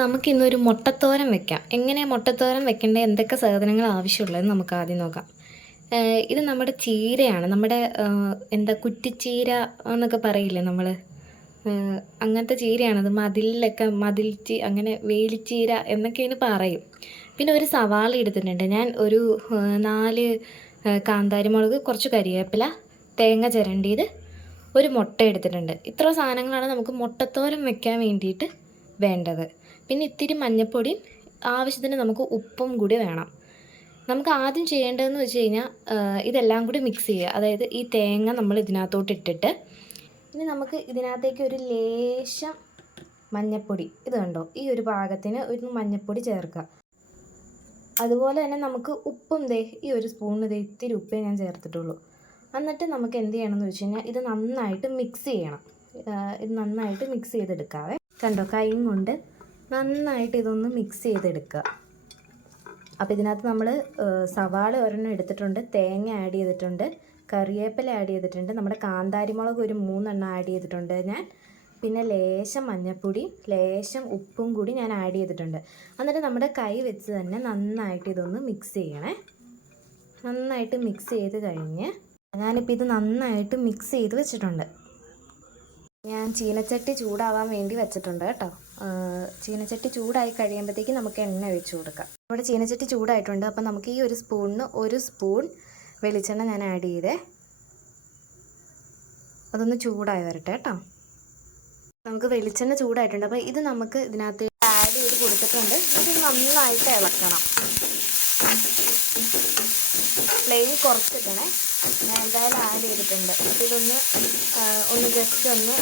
നമുക്കിന്നൊരു മുട്ടത്തോരൻ വെക്കാം. എങ്ങനെ മുട്ടത്തോരൻ വെക്കേണ്ട എന്തൊക്കെ സാധനങ്ങൾ ആവശ്യമുള്ളതെന്ന് നമുക്ക് ആദ്യം നോക്കാം. ഇത് നമ്മുടെ ചീരയാണ്. നമ്മുടെ കുറ്റിച്ചീര എന്നൊക്കെ പറയില്ലേ നമ്മൾ. അങ്ങനത്തെ ചീരയാണത്. മതിലിലൊക്കെ അങ്ങനെ വേലിച്ചീര എന്നൊക്കെ ഇതിന് പറയും. പിന്നെ ഒരു സവാള എടുത്തിട്ടുണ്ട് ഞാൻ. ഒരു 4 കാന്താരിമുളക്, കുറച്ച് കരിവേപ്പില, തേങ്ങ ചിരണ്ടിയത്, ഒരു മുട്ട എടുത്തിട്ടുണ്ട്. ഇത്ര സാധനങ്ങളാണ് നമുക്ക് മുട്ടത്തോരൻ വെക്കാൻ വേണ്ടിയിട്ട് വേണ്ടത്. പിന്നെ ഇത്തിരി മഞ്ഞൾപ്പൊടിയും ആവശ്യത്തിന് നമുക്ക് ഉപ്പും കൂടി വേണം. നമുക്ക് ആദ്യം ചെയ്യേണ്ടതെന്ന് വെച്ച് കഴിഞ്ഞാൽ ഇതെല്ലാം കൂടി മിക്സ് ചെയ്യുക. അതായത് ഈ തേങ്ങ നമ്മൾ ഇതിനകത്തോട്ട് ഇട്ടിട്ട് ഇനി നമുക്ക് ഇതിനകത്തേക്ക് ഒരു ലേശം മഞ്ഞൾപ്പൊടി, ഇത് കണ്ടോ, ഈ ഒരു പാകത്തിന് ഒരു മഞ്ഞൾപ്പൊടി ചേർക്കുക. അതുപോലെ തന്നെ നമുക്ക് ഉപ്പും ഈ ഒരു സ്പൂണിന് ഇത്തിരി ഉപ്പേ ഞാൻ ചേർത്തിട്ടുള്ളൂ. എന്നിട്ട് നമുക്ക് എന്ത് ചെയ്യണമെന്ന് വെച്ച് കഴിഞ്ഞാൽ ഇത് നന്നായിട്ട് മിക്സ് ചെയ്യണം. ഇത് നന്നായിട്ട് മിക്സ് ചെയ്തെടുക്കാവേ. കണ്ടോ, കൈയും കൊണ്ട് നന്നായിട്ട് ഇതൊന്ന് മിക്സ് ചെയ്തെടുക്കുക. അപ്പോൾ ഇതിനകത്ത് നമ്മൾ സവാള ഒരെണ്ണം എടുത്തിട്ടുണ്ട്, തേങ്ങ ആഡ് ചെയ്തിട്ടുണ്ട്, കറിവേപ്പില ആഡ് ചെയ്തിട്ടുണ്ട്, നമ്മുടെ കാന്താരിമുളക് ഒരു 3 എണ്ണം ആഡ് ചെയ്തിട്ടുണ്ട് ഞാൻ. പിന്നെ ലേശം മഞ്ഞൾപ്പൊടിയും ലേശം ഉപ്പും കൂടി ഞാൻ ആഡ് ചെയ്തിട്ടുണ്ട്. എന്നിട്ട് നമ്മുടെ കൈ വെച്ച് തന്നെ നന്നായിട്ട് ഇതൊന്ന് മിക്സ് ചെയ്യണേ. നന്നായിട്ട് മിക്സ് ചെയ്ത് കഴിഞ്ഞ് ഞാനിപ്പോൾ ഇത് നന്നായിട്ട് മിക്സ് ചെയ്ത് വെച്ചിട്ടുണ്ട്. ഞാൻ ചീനച്ചട്ടി ചൂടാവാൻ വേണ്ടി വെച്ചിട്ടുണ്ട് കേട്ടോ. ചീനച്ചട്ടി ചൂടായി കഴിയുമ്പോഴത്തേക്ക് നമുക്ക് എണ്ണ ഒഴിച്ച് കൊടുക്കാം. നമ്മുടെ ചീനച്ചട്ടി ചൂടായിട്ടുണ്ട്. അപ്പോൾ നമുക്ക് ഈ ഒരു സ്പൂണിന് 1 സ്പൂൺ വെളിച്ചെണ്ണ ഞാൻ ആഡ് ചെയ്തേ. അതൊന്ന് ചൂടായി വരട്ടെ കേട്ടോ. നമുക്ക് വെളിച്ചെണ്ണ ചൂടായിട്ടുണ്ട്. അപ്പോൾ ഇത് നമുക്ക് ഇതിനകത്ത് ആഡ് ചെയ്ത് കൊടുത്തിട്ടുണ്ട്. ഇത് നന്നായിട്ട് ഇളക്കണം. ഫ്ലെയിം കുറച്ചിടണേ. ഞാൻ എന്തായാലും ആഡ് ചെയ്തിട്ടുണ്ട്. അപ്പോൾ ഇതൊന്ന് ജസ്റ്റ് ഒന്ന്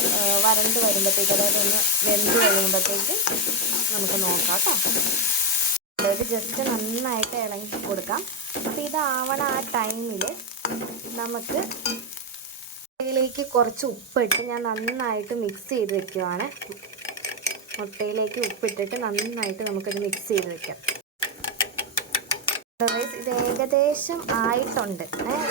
വരണ്ട് വരുമ്പോഴത്തേക്ക്, അതായത് ഒന്ന് വെന്ത് കഴിയുമ്പോഴത്തേക്ക് നമുക്ക് നോക്കാം കേട്ടോ. അതായത് ജസ്റ്റ് നന്നായിട്ട് ഇളക്കി കൊടുക്കാം. അപ്പോൾ ഇതാവണ ആ ടൈമിൽ നമുക്ക് മുട്ടയിലേക്ക് കുറച്ച് ഉപ്പിട്ട് ഞാൻ നന്നായിട്ട് മിക്സ് ചെയ്ത് വെക്കുവാണ്. മുട്ടയിലേക്ക് ഉപ്പിട്ടിട്ട് നന്നായിട്ട് നമുക്കത് മിക്സ് ചെയ്ത് വെക്കാം. ഇത് ഏകദേശം ആയിട്ടുണ്ട്.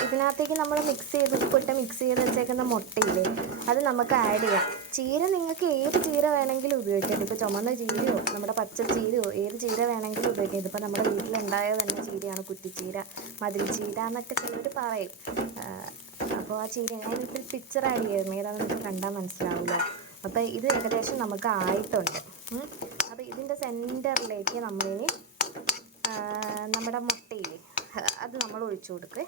ഇതിനകത്തേക്ക് നമ്മൾ ഉപ്പിട്ട് മിക്സ് ചെയ്ത് വെച്ചേക്കുന്ന മുട്ടയില്ലേ, അത് നമുക്ക് ആഡ് ചെയ്യാം. ചീര നിങ്ങൾക്ക് ഏത് ചീര വേണമെങ്കിലും ഉപയോഗിക്കാം. ഇപ്പോൾ ചുമന്ന ചീരയോ നമ്മുടെ പച്ച ചീരയോ ഏത് ചീര വേണമെങ്കിലും ഉപയോഗിക്കാം. ഇതിപ്പോൾ നമ്മുടെ വീട്ടിലുണ്ടായ തന്നെ ചീരയാണ്, കുറ്റിച്ചീര, മതിൽ ചീര എന്നൊക്കെ ചിലർ പറയും. അപ്പോൾ ആ ചീര ഞാൻ ഇതിൽ പിക്ചർ ആഡ് ചെയ്യുന്നു, ഏതാണെന്ന് നമുക്ക് കണ്ടാൽ മനസ്സിലാവില്ല. അപ്പോൾ ഇത് ഏകദേശം നമുക്ക് ആയിട്ടുണ്ട്. അപ്പോൾ ഇതിൻ്റെ സെൻറ്ററിലേക്ക് നമ്മളിനി നമ്മുടെ മുട്ടയില്ലേ അത് നമ്മൾ ഒഴിച്ചു കൊടുക്കുക.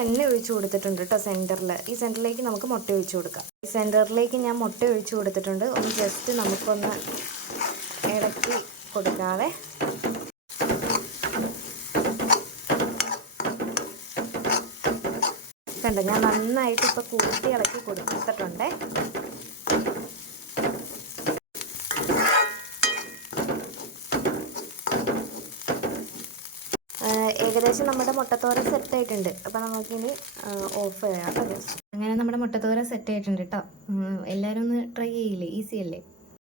എണ്ണ ഒഴിച്ചു കൊടുത്തിട്ടുണ്ട് കേട്ടോ സെൻറ്ററിൽ. ഈ സെൻറ്ററിലേക്ക് നമുക്ക് മുട്ട ഒഴിച്ചു കൊടുക്കാം. ഈ സെൻറ്ററിലേക്ക് ഞാൻ മുട്ട ഒഴിച്ചു കൊടുത്തിട്ടുണ്ട്. ഒന്ന് ജസ്റ്റ് നമുക്കൊന്ന് ഇളക്കി കൊടുക്കാതെ. കണ്ടോ, ഞാൻ നന്നായിട്ട് ഇപ്പോൾ കൂട്ടി ഇളക്കി കൊടുത്തിട്ടുണ്ട്. ഏകദേശം നമ്മുടെ മുട്ടത്തോരൻ സെറ്റ് ആയിട്ടുണ്ട്. അപ്പോൾ നമുക്കിനി ഓഫ് ചെയ്യാം കേട്ടോ. അങ്ങനെ നമ്മുടെ മുട്ടത്തോരൻ സെറ്റ് ആയിട്ടുണ്ട് കേട്ടോ. എല്ലാവരും ഒന്ന് ട്രൈ ചെയ്യില്ലേ? ഈസി അല്ലേ?